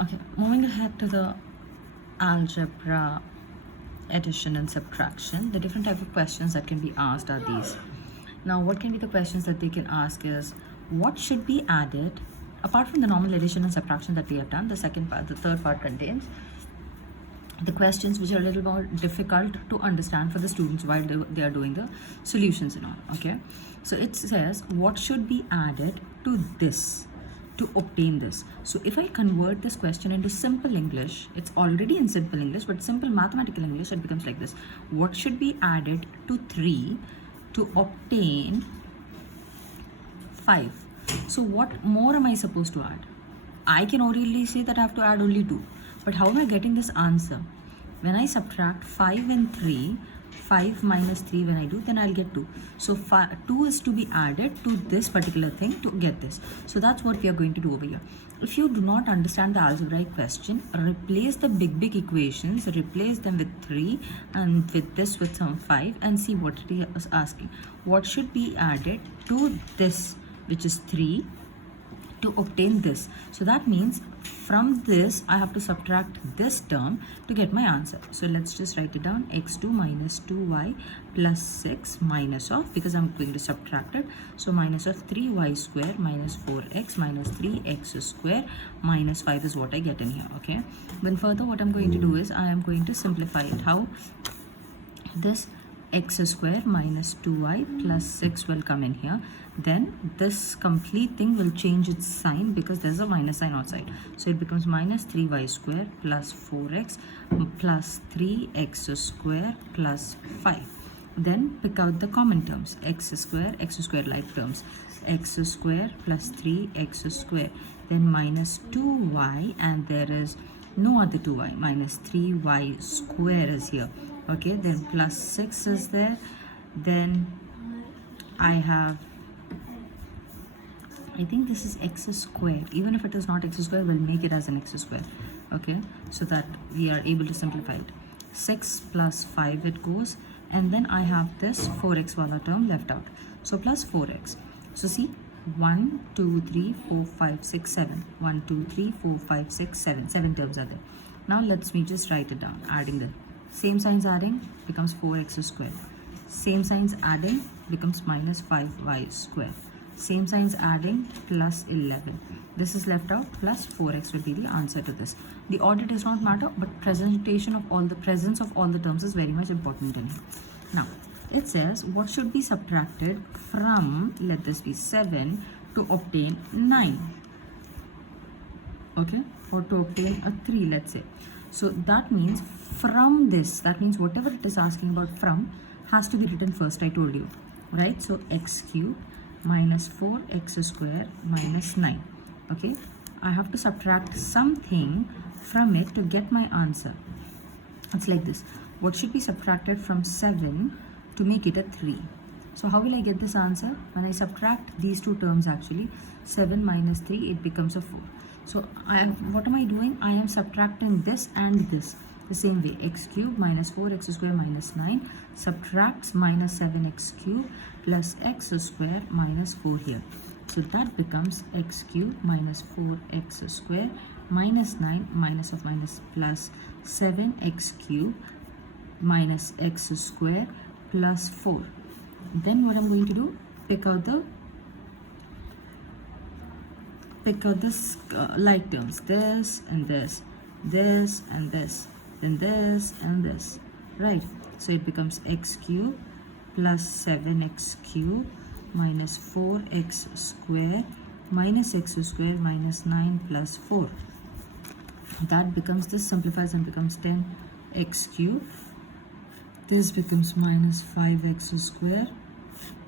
Okay, moving ahead to the algebra addition and subtraction, the different type of questions that can be asked are these. Now, what can be the questions that they can ask is, what should be added apart from the normal addition and subtraction that we have done? The second part, the third part contains the questions which are a little more difficult to understand for the students while they are doing the solutions and all. Okay, so it says what should be added to this to obtain this. So if I convert this question into simple English, it's already in simple English, but simple mathematical English, it becomes like this: what should be added to 3 to obtain 5? So what more am I supposed to add? I can only say that I have to add only 2. But how am I getting this answer? When I subtract 5 and 3, 5 minus 3 when I do, then I'll get 2. So 2 is to be added to this particular thing to get this. So that's what we are going to do over here. If you do not understand the algebraic question, replace the big equations, replace them with 3 and with this with some 5 and see what it is asking. What should be added to this, which is 3, to obtain this? So that means from this I have to subtract this term to get my answer. So let's just write it down: x2 minus 2y plus 6 minus of, because I'm going to subtract it, so minus of 3y square minus 4x minus 3x square minus 5 is what I get in here. Okay, then further what I'm going to do is I am going to simplify it. How? This x square minus 2y plus 6 will come in here. Then this complete thing will change its sign because there's a minus sign outside. So it becomes minus 3y square plus 4x plus 3x square plus 5. Then pick out the common terms: x square like terms, x square plus 3x square, then minus 2y, and there is no other 2y, minus 3y square is here. Okay, then plus 6 is there. Then I have, I think this is x square. Even if it is not x square, we'll make it as an x square. Okay, so that we are able to simplify it. 6 plus 5 it goes, and then I have this 4x wala term left out. So plus 4x. So see, 1, 2, 3, 4, 5, 6, 7. 1, 2, 3, 4, 5, 6, 7. 7 terms are there. Now let's me just write it down, adding the same signs adding becomes 4x square. Same signs adding becomes minus 5y square. Same signs adding plus 11. This is left out, plus 4x will be the answer to this. The order does not matter, but presentation of all the presence of all the terms is very much important in here. Now it says what should be subtracted from, let this be 7, to obtain 9. Okay, or to obtain a 3, let's say. So that means from this, that means whatever it is asking about from has to be written first, I told you, right? So x cube minus 4x square minus 9. Okay, I have to subtract something from it to get my answer. It's like this: what should be subtracted from 7 to make it a 3? So how will I get this answer? When I subtract these two terms, actually 7 minus 3, it becomes a 4. So what am I doing? I am subtracting this and this the same way. X cube minus 4x square minus 9 subtracts minus 7x cube plus x square minus 4 here. So that becomes x cube minus 4x square minus 9 minus of minus plus 7x cube minus x square plus 4. Then what I'm going to do, pick out this like terms, this and this, this and this, then this and this, right? So it becomes x cube plus 7x cube minus 4x square minus x square minus 9 plus 4. That becomes, this simplifies and becomes 10x cube. This becomes minus 5x square.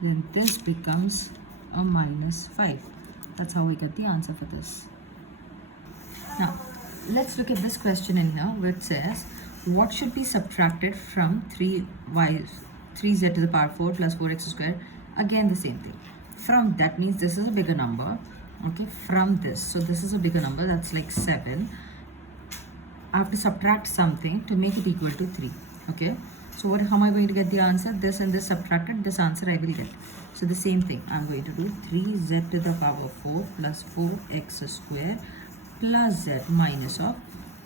Then this becomes a minus 5. That's how we get the answer for this. Now, let's look at this question in here, which says, what should be subtracted from 3z to the power 4 plus 4x square? Again, the same thing. From, that means this is a bigger number. Okay, from this. So this is a bigger number, that's like 7. I have to subtract something to make it equal to 3. Okay, so how am I going to get the answer? This and this subtracted, this answer I will get. So the same thing, I'm going to do 3z to the power 4 plus 4x square plus z minus of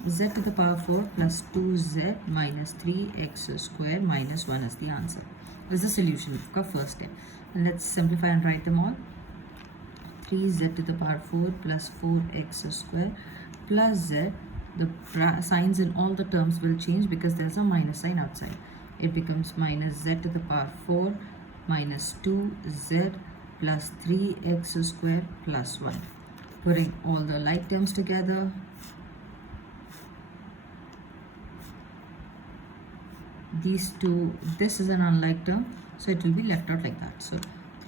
z to the power 4 plus 2z minus 3x square minus 1 is the answer. This is the solution of the first step. And let's simplify and write them all. 3z to the power 4 plus 4x square plus z. The signs in all the terms will change because there is a minus sign outside. It becomes minus z to the power 4 minus 2z plus 3x square plus 1. Putting all the like terms together, these two, this is an unlike term, so it will be left out like that. So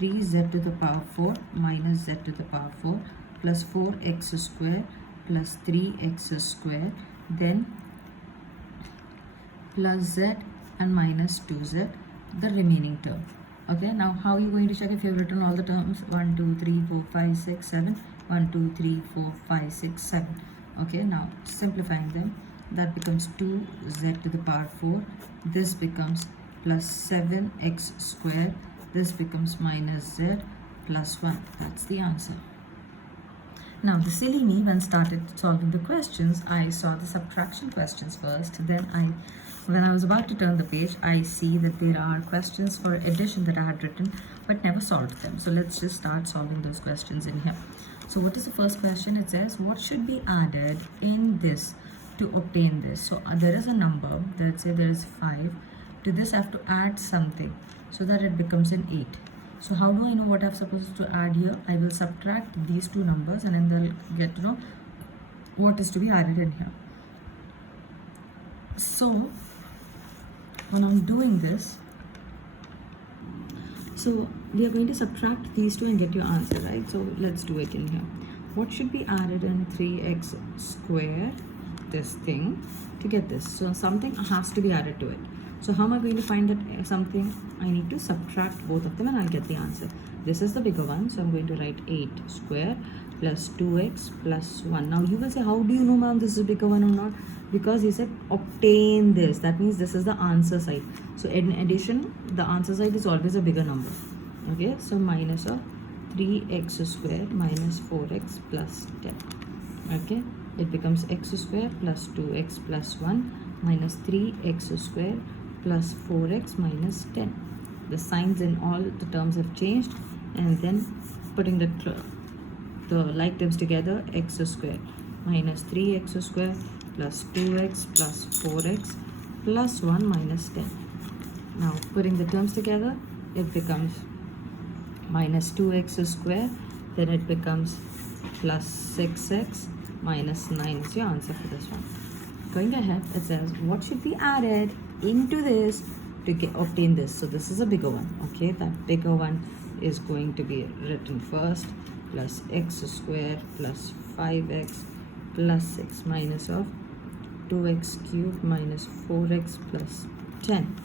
3z to the power 4 minus z to the power 4 plus 4x square plus 3x square, then plus z and minus 2z, the remaining term. Okay, now how are you going to check if you have written all the terms? 1, 2, 3, 4, 5, 6, 7. 1, 2, 3, 4, 5, 6, 7. Okay, now simplifying them, that becomes 2z to the power 4. This becomes plus 7x square. This becomes minus z plus 1. That's the answer. Now, the silly me, when started solving the questions, I saw the subtraction questions first. Then when I was about to turn the page, I see that there are questions for addition that I had written but never solved them. So let's just start solving those questions in here. So what is the first question? It says, what should be added in this to obtain this? So there is a number, let's say there is 5. To this I have to add something so that it becomes an 8. So how do I know what I'm supposed to add here? I will subtract these two numbers and then they'll get to know what is to be added in here. So when I'm doing this, so we are going to subtract these two and get your answer, right? So let's do it in here. What should be added in 3x square, this thing, to get this? So something has to be added to it. So how am I going to find that something? I need to subtract both of them and I'll get the answer. This is the bigger one, so I'm going to write 8 square plus 2x plus 1. Now you will say, how do you know, ma'am, this is a bigger one or not? Because he said obtain this. That means this is the answer side. So in addition, the answer side is always a bigger number. Okay, so minus of 3x square minus 4x plus 10. Okay, it becomes x square plus 2x plus 1 minus 3x square plus 4x minus 10. The signs in all the terms have changed, and then putting the like terms together, x square minus 3x square plus 2x plus 4x plus 1 minus 10. Now putting the terms together, it becomes minus 2x square, then it becomes plus 6x minus 9 is your answer for this one. Going ahead, it says what should be added into this to obtain this. So this is a bigger one. Okay, that bigger one is going to be written first, plus x square plus 5x plus 6 minus of 2x cubed minus 4x plus 10.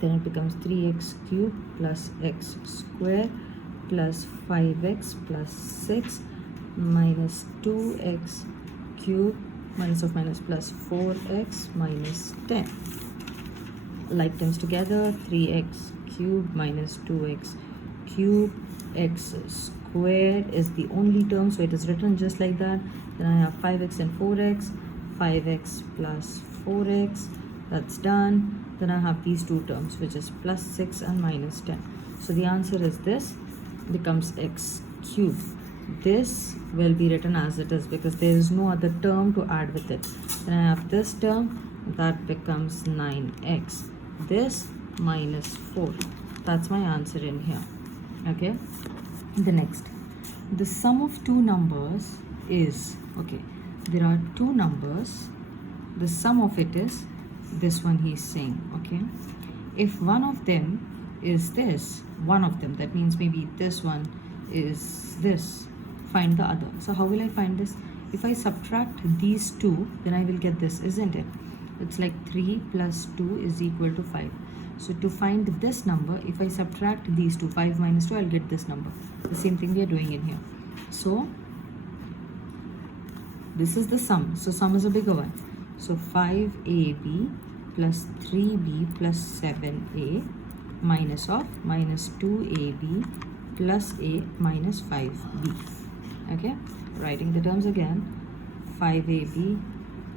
Then it becomes 3x cubed plus x square plus 5x plus 6 minus 2x cubed minus of minus plus 4x minus 10. Like terms together, 3x cubed minus 2x cubed, x squared is the only term, so it is written just like that. Then I have 5x and 4x, 5x plus 4x, that's done. Then I have these two terms, which is plus 6 and minus 10. So the answer is this becomes x cubed. This will be written as it is because there is no other term to add with it. Then I have this term, that becomes 9x. This minus 4. That's my answer in here. Okay. The next, the sum of two numbers is, okay, there are two numbers, the sum of it is this one he is saying. Okay, if one of them is this, one of them, that means maybe this one is this, find the other. So how will I find this? If I subtract these two, then I will get this, isn't it? It's like 3 plus 2 is equal to 5. So to find this number, if I subtract these two, 5 minus 2, I'll get this number. The same thing we are doing in here. So this is the sum. So sum is a bigger one. So 5ab plus 3b plus 7a minus of minus 2ab plus a minus 5b. Okay, writing the terms again. 5ab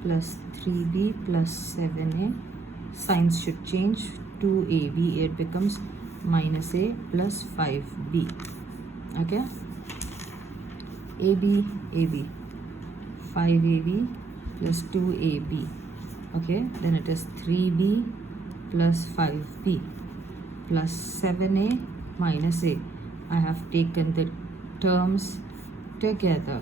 plus 3b plus 7a. Signs should change. 2ab, it becomes minus a plus 5b. Okay, ab 5ab plus 2ab. Okay, then it is 3b plus 5b plus 7a minus a. I have taken the terms together,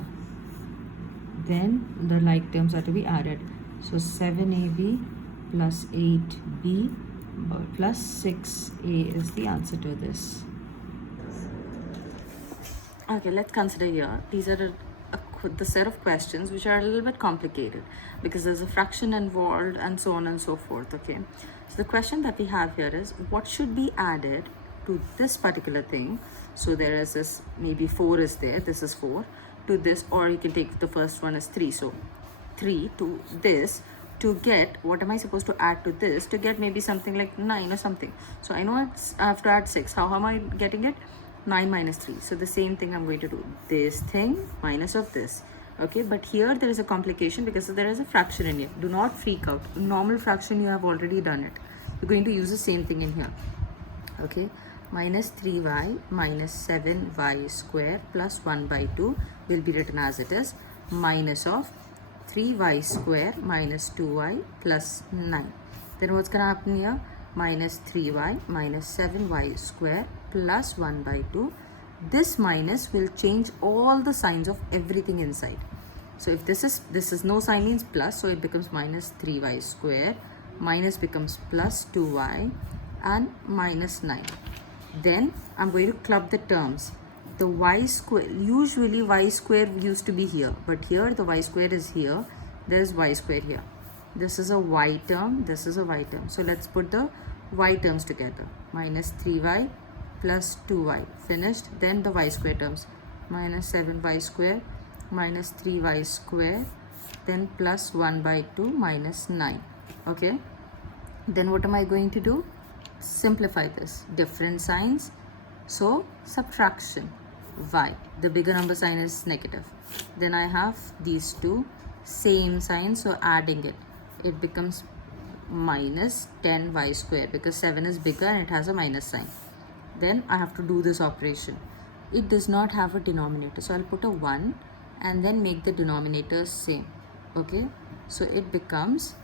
then the like terms are to be added. So 7ab plus 8b plus 6a is the answer to this. Okay, let's consider here. These are the set of questions which are a little bit complicated because there's a fraction involved and so on and so forth. Okay, so the question that we have here is what should be added to this particular thing. So there is this, maybe 4 is there, this is 4 to this, or you can take the first one as 3. So 3 to this to get, what am I supposed to add to this to get maybe something like 9 or something. So I know I have to add 6. How am I getting it? 9 minus 3. So the same thing I'm going to do. This thing minus of this. Okay, but here there is a complication because there is a fraction in here. Do not freak out. Normal fraction, you have already done it. You're going to use the same thing in here. Okay, minus 3y minus 7y square plus 1 by 2 will be written as it is, minus of 3y square minus 2y plus 9. Then what's going to happen here? Minus 3y minus 7y square plus 1 by 2. This minus will change all the signs of everything inside. So if this is no sign means plus, so it becomes minus 3y square, minus becomes plus 2y and minus 9. Then I'm going to club the terms. The y square, usually y square used to be here, but here the y square is here. There is y square here. This is a y term, this is a y term. So let's put the y terms together. Minus 3y plus 2y. Finished. Then the y square terms. Minus 7y square minus 3y square. Then plus 1 by 2 minus 9. Okay. Then what am I going to do? Simplify this. Different signs. So subtraction. Y. The bigger number sign is negative. Then I have these two. Same sign. So adding it. It becomes minus 10y square because 7 is bigger and it has a minus sign. Then I have to do this operation. It does not have a denominator. So I'll put a 1 and then make the denominators same. Okay. So it becomes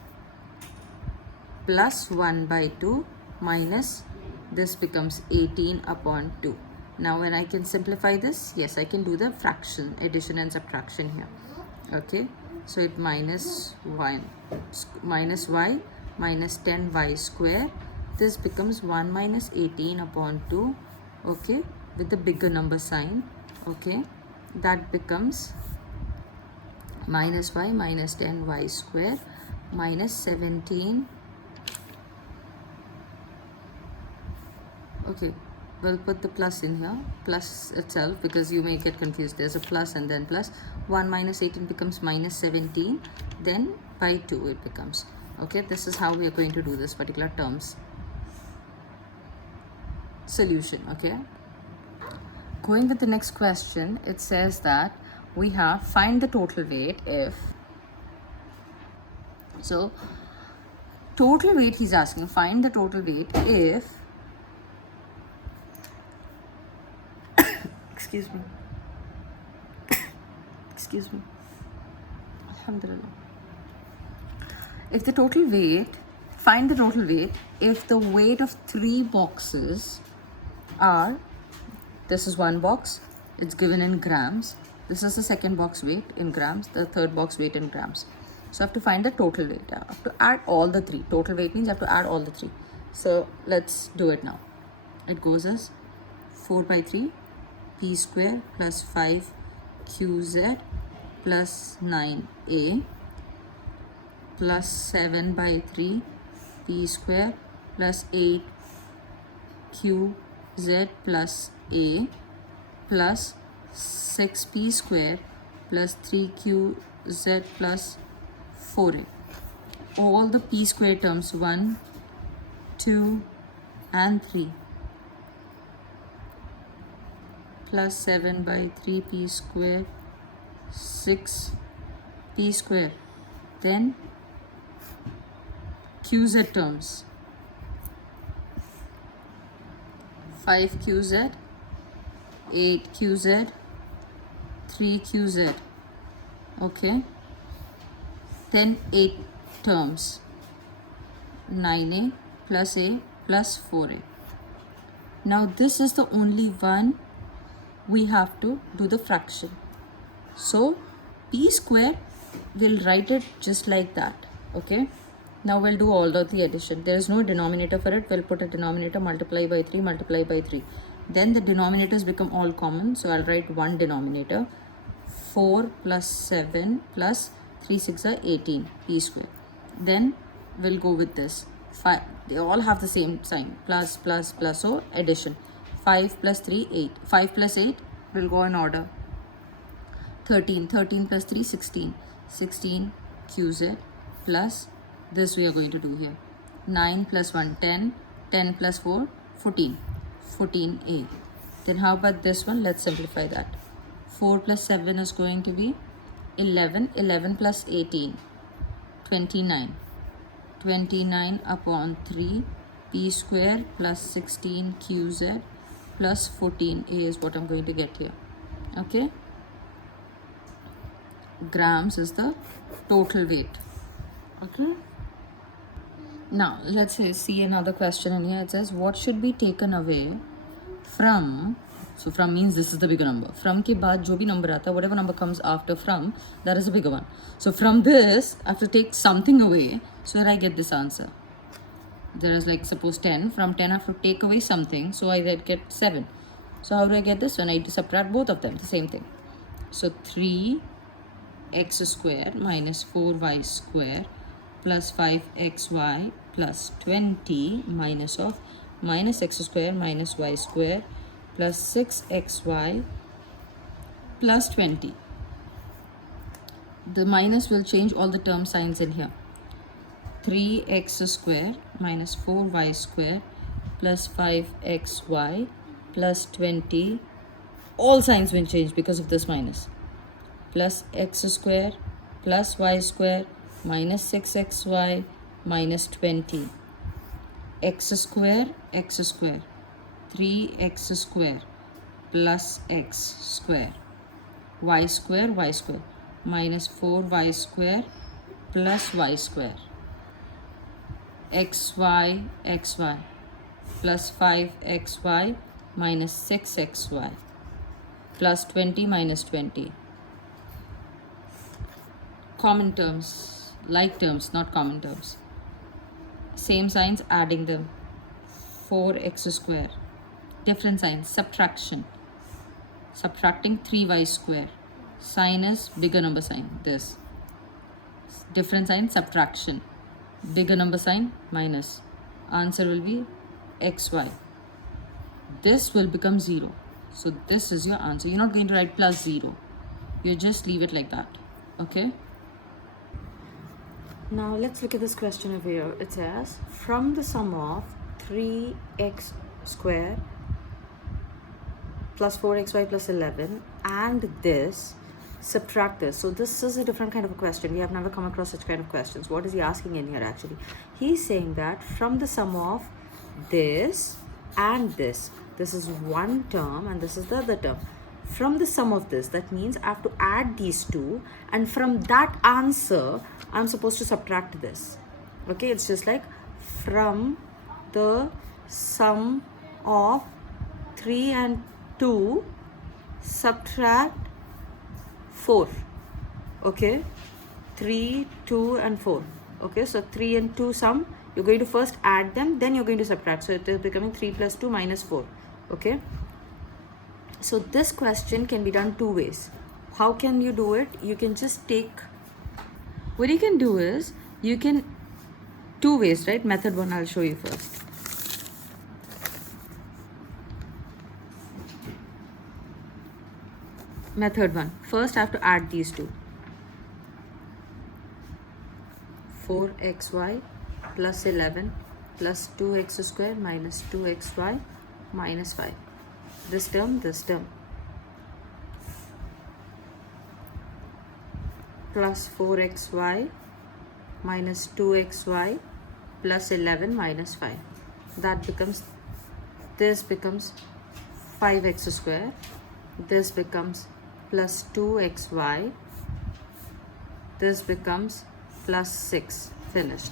plus 1 by 2 minus this becomes 18 upon 2. Now when I can simplify this, yes, I can do the fraction, addition and subtraction here. Okay. So it minus 1 minus y minus 10y square. This becomes 1 minus 18 upon 2. Okay, with the bigger number sign. Okay, that becomes minus y minus 10y square minus 17. Okay, we'll put the plus in here, plus itself, because you may get confused. There's a plus and then plus. 1 minus 18 becomes minus 17, then by 2 it becomes. Okay, this is how we are going to do this particular terms. Solution. Okay, going with the next question, it says that we have find the total weight if, so total weight he's asking, find the total weight if excuse me alhamdulillah, if the total weight, find the total weight if the weight of 3 boxes are, this is one box, it's given in grams, this is the second box weight in grams, the third box weight in grams. So I have to find the total weight. I have to add all the 3. Total weight means I have to add all the 3. So let's do it now. It goes as 4 by 3 p square plus 5 qz plus 9a plus 7 by 3 p square plus 8 qz plus a plus 6p square plus 3qz plus 4a. All the p square terms 1, 2 and 3 plus 7 by 3p square 6p square. Then qz terms, 5qz, 8qz, 3qz. Okay, then 8 terms, 9a plus a plus 4a. Now this is the only one we have to do the fraction. So p square, we'll write it just like that. Okay, now we'll do all of the addition. There is no denominator for it. We'll put a denominator, multiply by 3, multiply by 3. Then the denominators become all common. So I'll write one denominator, 4 plus 7 plus 3 6 are 18 p square. Then we'll go with this 5. They all have the same sign, plus plus plus, so addition. 5 plus 3 8, 5 plus 8 will go in order. 13 plus 3 16, 16 qz plus this we are going to do here. 9 plus 1 10, 10 plus 4 14, 14a. Then how about this one? Let's simplify that. 4 plus 7 is going to be 11, 11 plus 18, 29, 29 upon 3 p square plus 16 qz plus 14a is what I'm going to get here. Okay, grams is the total weight. Okay, now let's see another question in here. It says what should be taken away from, so from means this is the bigger number, from ke baad jo bhi number aata, whatever number comes after from, that is a bigger one. So from this I have to take something away so that I get this answer. There is like suppose 10, from 10 I have to take away something, so I then get 7. So how do I get this one? I need to subtract both of them, the same thing. So 3x square minus 4y square plus 5xy plus 20 minus of minus x square minus y square plus 6xy plus 20. The minus will change all the term signs in here. 3x square minus 4y square plus 5xy plus 20. All signs will change because of this minus. Plus x square plus y square minus 6xy minus 20. X square, 3x square plus x square, y square minus 4y square plus y square, xy plus 5xy minus 6xy plus 20 minus 20. Common terms, like terms, not common terms. Same signs, adding them. 4x square. Different signs, subtraction. Subtracting 3y square. Sign is bigger number sign, this. Different sign, subtraction. Bigger number sign, minus. Answer will be xy. This will become 0. So this is your answer. You're not going to write plus 0. You just leave it like that. Okay? Now let's look at this question over here. It says from the sum of 3x square plus 4xy plus 11 and this, subtract this. So this is a different kind of a question. We have never come across such kind of questions. What is he asking in here actually? He's saying that from the sum of this and this is one term and this is the other term. From the sum of this, that means I have to add these two, and from that answer I'm supposed to subtract this. Okay, it's just like from the sum of 3 and 2 subtract 4. Okay, 3, 2 and 4. Okay, so 3 and 2 sum, you're going to first add them, then you're going to subtract. So it is becoming 3 plus 2 minus 4. Okay, so this question can be done two ways. How can you do it? You can just take, what you can do is, you can, two ways, right? Method 1 I'll show you first. Method 1, first I have to add these two. 4xy plus 11 plus 2x square minus 2xy minus 5. This term, this term. plus 4xy minus 2xy plus 11 minus 5. That becomes, this becomes 5x square. This becomes plus 2xy. This becomes plus 6. Finished.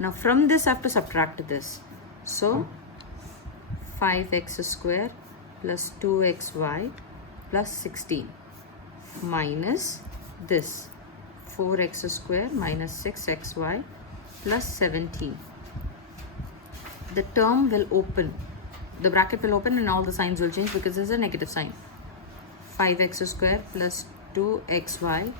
Now from this I have to subtract this. So 5x square plus 2xy plus 16 minus this 4x square minus 6xy plus 17. The term will open, the bracket will open and all the signs will change because there's a negative sign. 5x square plus 2xy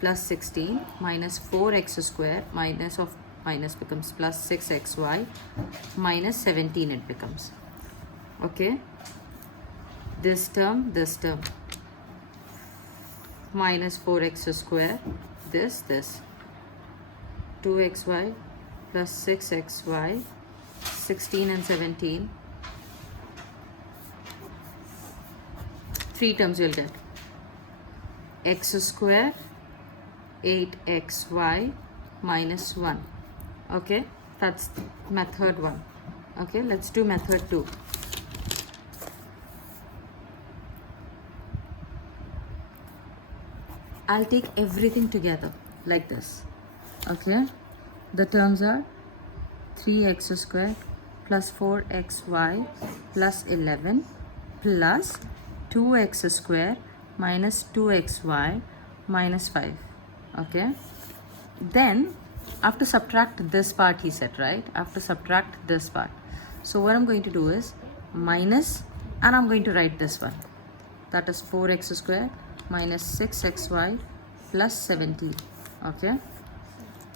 plus 16 minus 4x square minus becomes plus 6xy minus 17 it becomes. Okay, this term minus 4x square, this 2xy plus 6xy, 16 and 17, 3 terms you'll get. X square 8xy minus 1. Okay, that's method 1. Okay, let's do method 2. I'll take everything together like this. Okay, the terms are 3x squared plus 4xy plus 11 plus 2x squared minus 2xy minus 5. Okay, then I have to subtract this part, he said, right? I have to subtract this part. So what I'm going to do is minus, and I'm going to write this one. That is 4x squared minus 6xy plus 17. Okay,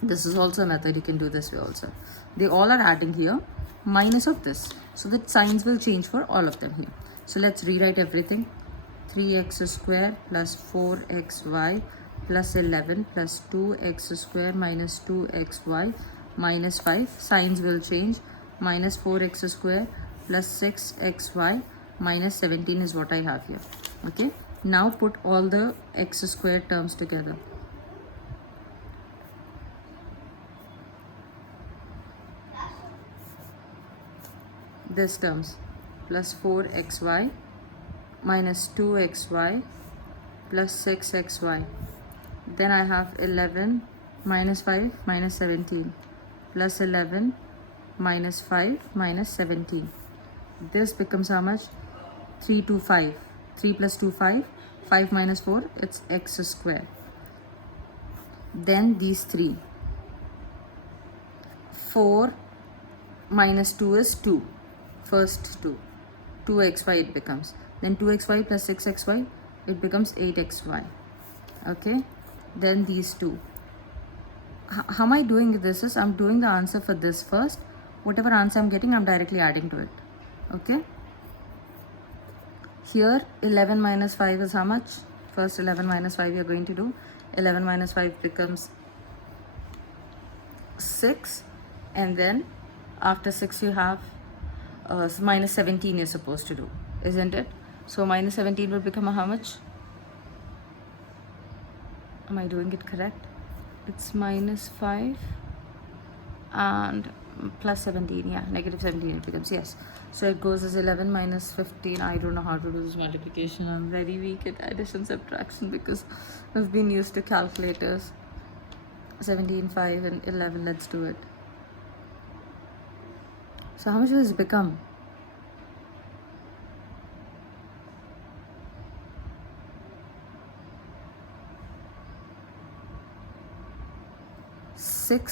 this is also a method, you can do this way also. They all are adding here minus of this, so that signs will change for all of them here. So let's rewrite everything. 3x squared plus 4xy plus 11 plus 2x squared minus 2xy minus 5. Signs will change. Minus 4x squared plus 6xy minus 17 is what I have here. Okay, now put all the x squared terms together. This terms plus 4xy minus 2xy plus 6xy. Then I have 11 minus 5 minus 17 plus 11 minus 5 minus 17. This becomes how much? 3 to 5. 3 plus 2, 5. 5 minus 4, it's x squared. Then these 3. 4 minus 2 is 2. First 2. 2xy it becomes. Then 2xy plus 6xy, it becomes 8xy. Okay. Then these 2. How am I doing this? Is I'm doing the answer for this first. Whatever answer I'm getting, I'm directly adding to it. Okay. Here 11 minus 5 is how much? First 11 minus 5 we are going to do. 11 minus 5 becomes 6, and then after 6 you have minus 17 you're supposed to do, isn't it? So minus 17 will become how much? Am I doing it correct? It's minus 5 and plus 17, yeah, negative 17 it becomes, yes. So it goes as 11 minus 15. I don't know how to do this multiplication. I'm very weak at addition subtraction because I've been used to calculators. 17, 5 and 11, let's do it. So how much does it become?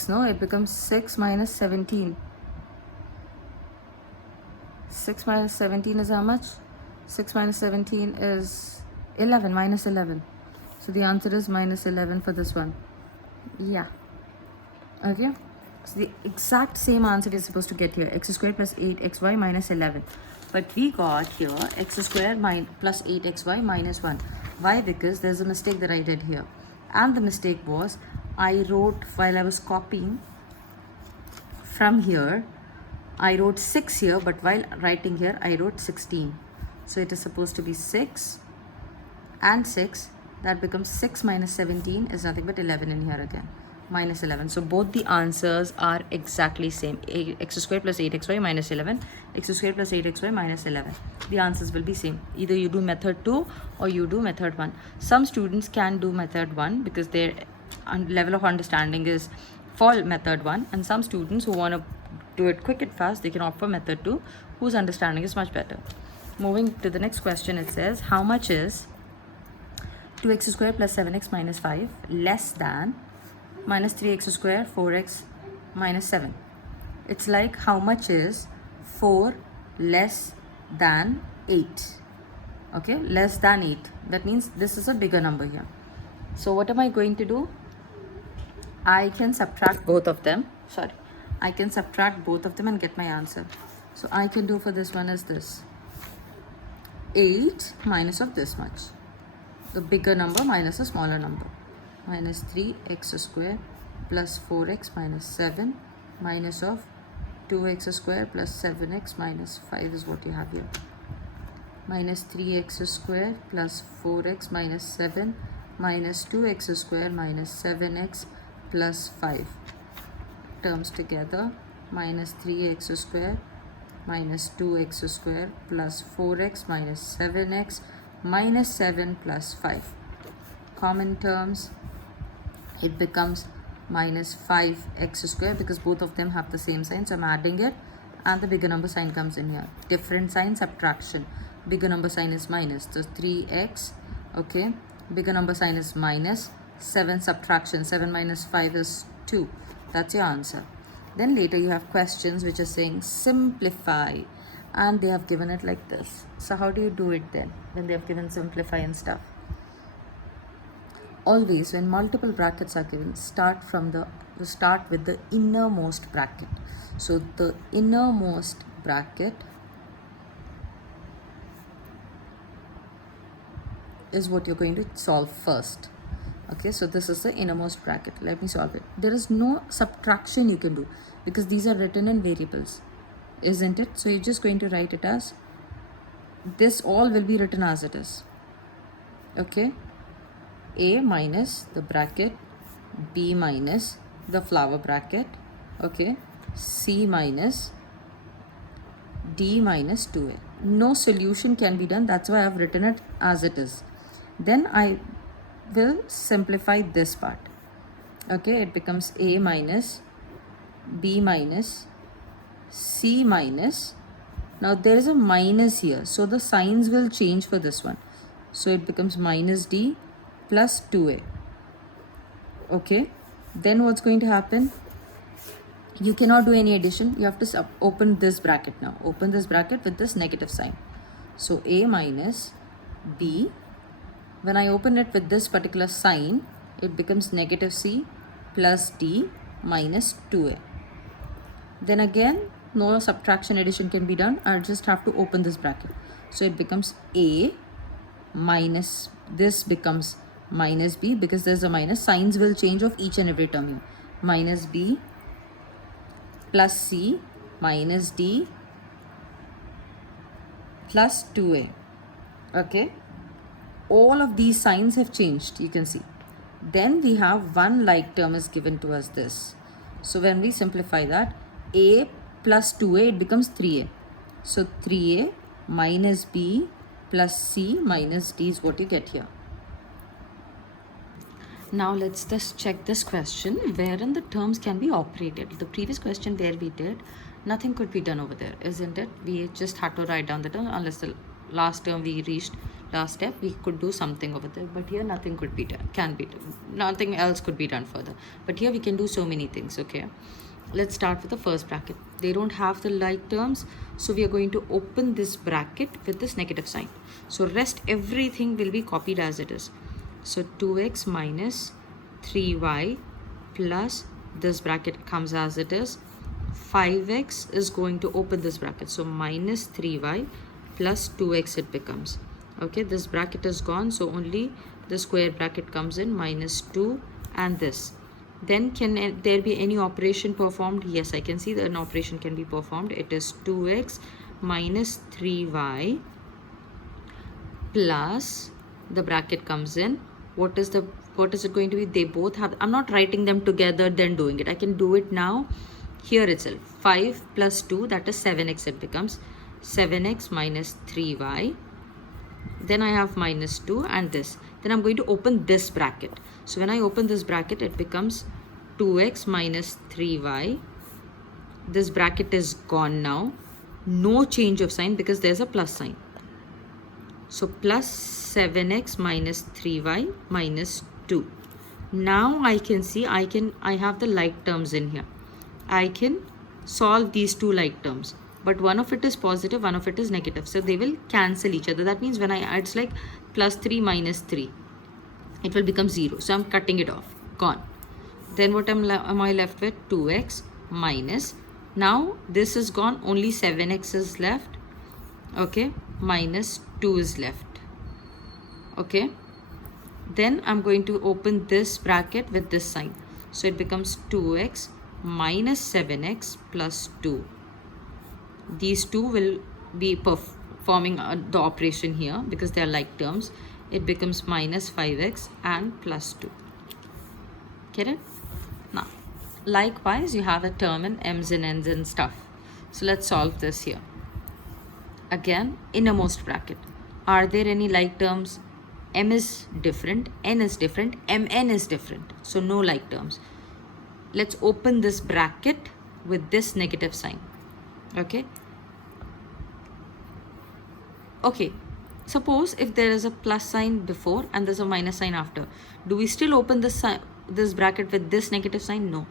No, it becomes 6 minus 17. 6 minus 17 is how much? 6 minus 17 is 11, minus 11. So the answer is minus 11 for this one. Yeah. Okay. So the exact same answer we're supposed to get here. X squared plus 8xy minus 11. But we got here x squared plus 8xy minus 1. Why? Because there's a mistake that I did here. And the mistake was, I wrote, while I was copying from here, I wrote 6 here, but while writing here, I wrote 16. So it is supposed to be 6 and 6 that becomes 6 minus 17 is nothing but 11 in here again, minus 11. So both the answers are exactly same. X squared plus 8xy minus 11, x squared plus 8xy minus 11. The answers will be same. Either you do method 2 or you do method 1. Some students can do method 1 because their level of understanding is for method 1, and some students who want to do it quick and fast, they can opt for method 2, whose understanding is much better. Moving to the next question, it says how much is 2x squared plus 7x minus 5 less than minus 3x squared 4x minus 7. It's like how much is 4 less than 8. Okay, less than 8. That means this is a bigger number here. So what am I going to do? I can subtract both of them. I can subtract both of them and get my answer. So I can do for this one is this. 8 minus of this much. The bigger number minus a smaller number. Minus 3x squared plus 4x minus 7 minus of 2x squared plus 7x minus 5 is what you have here. Minus 3x squared plus 4x minus 7 minus 2x squared minus 7x plus 5. Terms together, minus 3x squared minus 2x squared plus 4x minus 7x minus 7 plus 5. Common terms, it becomes minus 5x squared because both of them have the same sign. So I'm adding it and the bigger number sign comes in here. Different sign, subtraction. Bigger number sign is minus. So 3x, okay. Bigger number sign is minus. 7 subtraction. 7 minus 5 is 2. That's your answer. Then later you have questions which are saying simplify, and they have given it like this. So how do you do it then when they have given simplify and stuff? Always when multiple brackets are given, start with the innermost bracket. So the innermost bracket is what you're going to solve first. Okay, so this is the innermost bracket. Let me solve it. There is no subtraction you can do because these are written in variables, isn't it? So you're just going to write it as this. All will be written as it is. Okay, a minus the bracket, b minus the flower bracket, okay, c minus d minus 2a. No solution can be done. That's why I've written it as it is. Then I will simplify this part. Okay, it becomes a minus b minus c minus. Now there is a minus here, so the signs will change for this one. So it becomes minus d plus 2a. Okay, then what's going to happen? You cannot do any addition. You have to open this bracket now. Open this bracket with this negative sign. So a minus b. When I open it with this particular sign, it becomes negative c plus d minus 2a. Then again, no subtraction addition can be done. I just have to open this bracket. So it becomes a minus, this becomes minus b because there's a minus. Signs will change of each and every term here. Minus b plus c minus d plus 2a. Okay, all of these signs have changed, you can see. Then we have one like term is given to us, this. So when we simplify that, a plus 2a, it becomes 3a. So 3a minus b plus c minus d is what you get here. Now let's just check this question wherein the terms can be operated. The previous question where we did, nothing could be done over there, isn't it? We just had to write down the term. Unless the last term we reached last step, we could do something over there. But here nothing could be done, nothing else could be done further. But here we can do so many things. Okay, let's start with the first bracket. They don't have the like terms, so we are going to open this bracket with this negative sign. So rest everything will be copied as it is. So 2x minus 3y plus this bracket comes as it is. 5x is going to open this bracket. So minus 3y plus 2x it becomes. Okay, this bracket is gone. So only the square bracket comes in, minus 2 and this. Then can there be any operation performed? Yes, I can see that an operation can be performed. It is 2x minus 3y plus the bracket comes in what is it going to be? They both have, I'm not writing them together then doing it. I can do it now here itself. 5 plus 2, that is 7x. It becomes 7x minus 3y. Then I have minus 2 and this. Then I'm going to open this bracket. So when I open this bracket, it becomes 2x minus 3y. This bracket is gone now. No change of sign because there's a plus sign. So plus 7x minus 3y minus 2. Now I can see I have the like terms in here. I can solve these two like terms, but one of it is positive, one of it is negative, so they will cancel each other. That means when I add, it's like plus 3 minus 3, it will become 0. So I'm cutting it off, gone. Then what am I left with? 2x minus, now this is gone, only 7x is left, okay, minus 2 is left, okay. Then I'm going to open this bracket with this sign, so it becomes 2x minus 7x plus 2. These two will be performing the operation here because they are like terms. It becomes minus 5x and plus 2. Get it? Now, likewise, you have a term in m's and n's and stuff. So let's solve this here. Again, innermost bracket. Are there any like terms? M is different, n is different, mn is different. So no like terms. Let's open this bracket with this negative sign. Okay. Okay. Suppose if there is a plus sign before and there's a minus sign after, do we still open this bracket with this negative sign? No.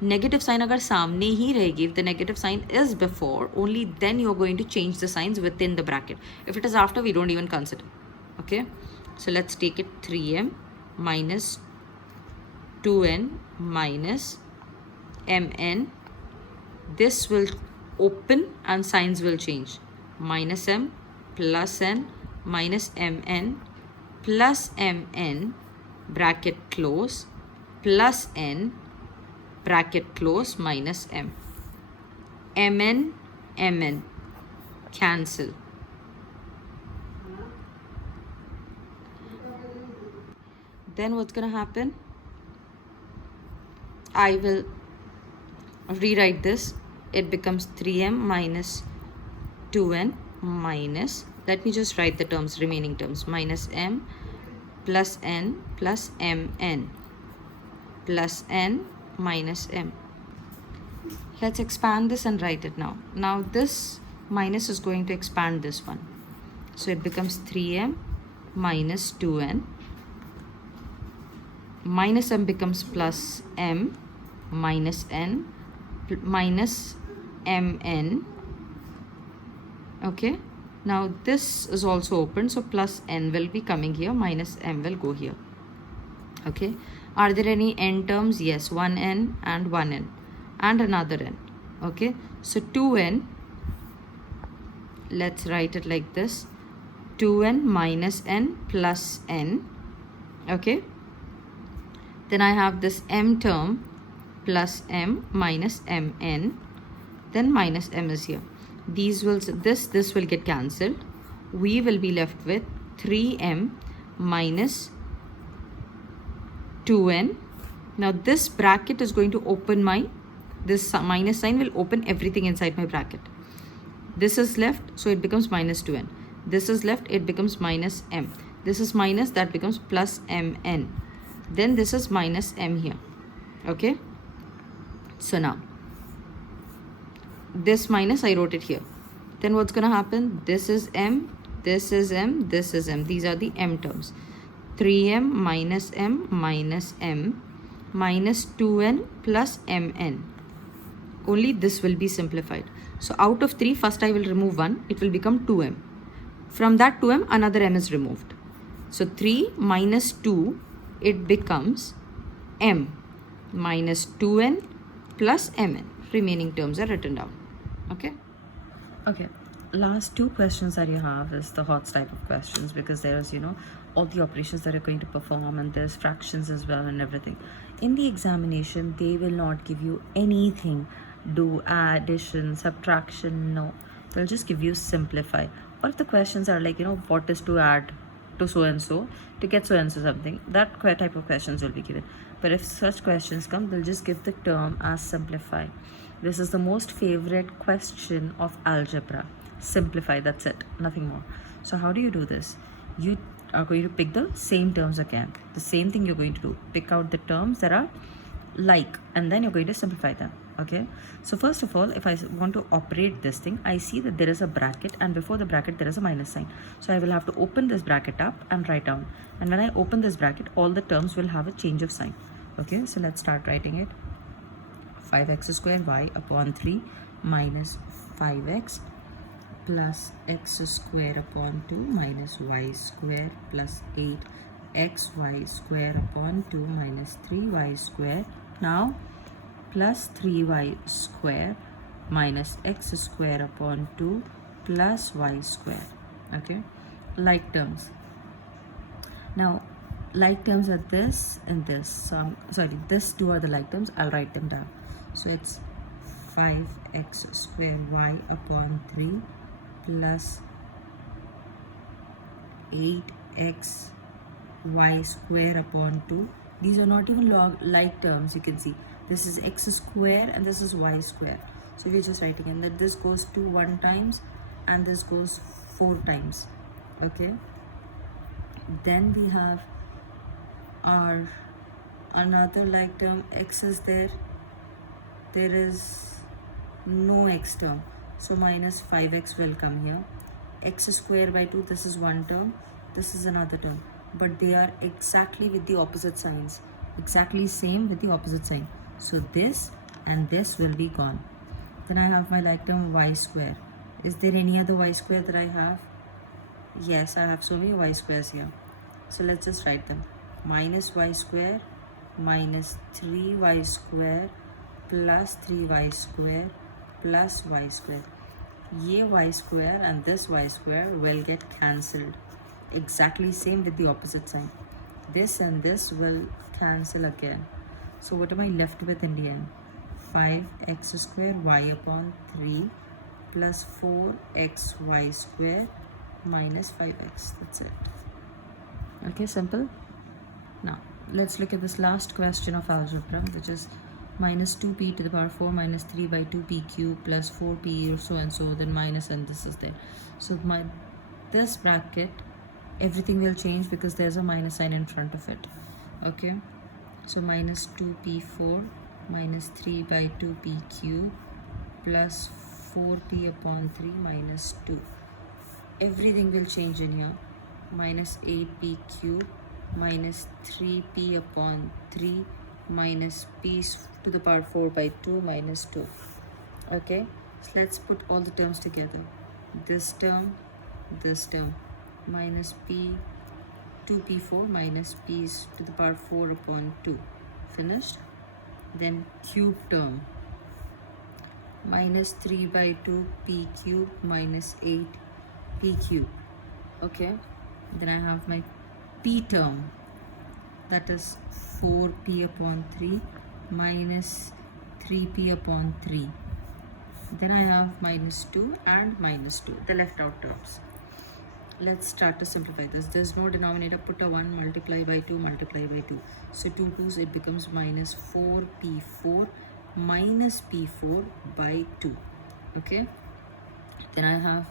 Negative sign agar samne hi rahegi, if the negative sign is before, only then you're going to change the signs within the bracket. If it is after, we don't even consider. Okay. So let's take it 3m minus 2n minus mn. This will open and signs will change. Minus m plus n minus mn plus mn bracket close plus n bracket close minus m. mn cancel. Then what's gonna happen? I will rewrite this. It becomes 3m minus 2n minus, let me just write the terms, remaining terms, minus m plus n plus mn plus n minus m. Let's expand this and write it now. Now this minus is going to expand this one. So it becomes 3m minus 2n. Minus m becomes plus m minus n minus mn. Okay, now this is also open, so plus n will be coming here, minus m will go here. Okay, are there any n terms? Yes, one n and one n and another n. Okay, so 2n, let's write it like this, 2n minus n plus n. Okay, then I have this m term plus m minus mn, then minus m is here. These will, this will get cancelled. We will be left with 3m minus 2n. Now this bracket is going to open this minus sign will open everything inside my bracket. This is left, so it becomes minus 2n. This is left, it becomes minus m. This is minus, that becomes plus mn. Then this is minus m here. Okay, so now this minus I wrote it here. Then what's gonna happen? This is m, this is m, this is m. These are the m terms. 3m minus m minus m minus 2n plus mn. Only this will be simplified. So out of 3, first I will remove 1. It will become 2m. From that 2m, another m is removed. So 3 minus 2, it becomes m minus 2n plus mn. Remaining terms are written down. Okay. Okay. Last two questions that you have is the HOTS type of questions, because there's, you know, all the operations that are going to perform, and there's fractions as well and everything. In the examination, they will not give you anything. Do addition, subtraction, no. They'll just give you simplify. Or if the questions are like, you know, what is to add? to so and so to get so and so something. That type of questions will be given. But if such questions come, they'll just give the term as simplify. This is the most favorite question of algebra. Simplify, that's it, nothing more. So how do you do this? You are going to pick the same terms again. The same thing you're going to do. Pick out the terms that are like, and then you're going to simplify them. Okay, so first of all, if I want to operate this thing, I see that there is a bracket, and before the bracket there is a minus sign. So I will have to open this bracket up and write down, and when I open this bracket, all the terms will have a change of sign. Okay, so let's start writing it. 5x square y upon 3 minus 5x plus x square upon 2 minus y square plus 8xy square upon 2 minus 3y square. Now plus 3y square minus x square upon 2 plus y square. Okay, like terms. Now like terms are this and this. So sorry, this two are the like terms. I'll write them down. So it's 5x square y upon 3 plus 8x y square upon 2. These are not even like terms. You can see this is x square and this is y square. So we're just writing in that this goes to 1 times and this goes 4 times. Okay, then we have our another like term. X is there is no x term, so minus 5x will come here. X square by 2, this is one term, this is another term, but they are exactly with the opposite signs, exactly same with the opposite sign. So this and this will be gone. Then I have my like term y square. Is there any other y square that I have? Yes, I have so many y squares here. So let's just write them. Minus y square minus 3y square plus 3y square plus y square. Ye y square and this y square will get cancelled. Exactly same with the opposite sign. This and this will cancel again. So what am I left with in the end? 5x square y upon 3 plus 4xy square minus 5x. That's it. Okay, simple. Now let's look at this last question of algebra, which is minus 2p to the power 4 minus 3 by 2p cube plus 4p or so and so, then minus, and this is there. So this bracket, everything will change because there's a minus sign in front of it. Okay, so minus 2p4 minus 3 by 2p cube plus 4p upon 3 minus 2. Everything will change in here. Minus 8p cube minus 3p upon 3 minus p to the power 4 by 2 minus 2. Okay, so let's put all the terms together. This term minus p 2p4 minus p to the power 4 upon 2. Finished. Then cube term minus 3 by 2 p cube minus 8 p cube. Okay, then I have my p term, that is 4p upon 3 minus 3p upon 3. Then I have minus 2 and minus 2, the left out terms. Let's start to simplify this. There's no denominator, put a 1, multiply by 2, multiply by 2. So 2 2's, it becomes minus 4p4 minus p4 by 2. Okay, then I have,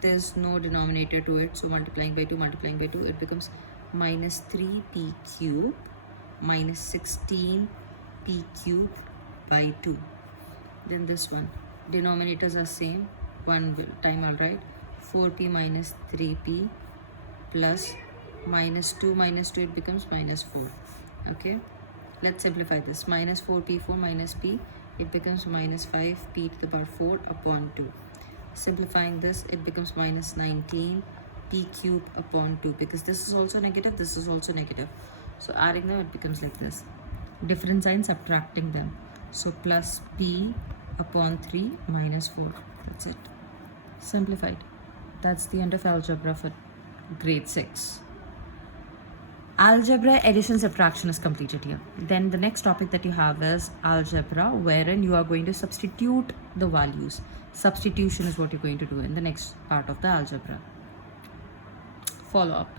there's no denominator to it, so multiplying by 2, it becomes minus 3p cube minus 16p cube by 2. Then this one, denominators are same, one time I'll write 4p minus 3p plus minus 2, it becomes minus 4. Okay, let's simplify this. Minus 4p4 minus p, it becomes minus 5p to the power 4 upon 2. Simplifying this, it becomes minus 19 p cube upon 2, because this is also negative, this is also negative. So adding them, it becomes like this. Different sign, subtracting them. So plus p upon 3 minus 4. That's it. Simplified. That's the end of algebra for grade 6. Algebra addition subtraction is completed here. Then the next topic that you have is algebra, wherein you are going to substitute the values. Substitution is what you're going to do in the next part of the algebra. Follow up.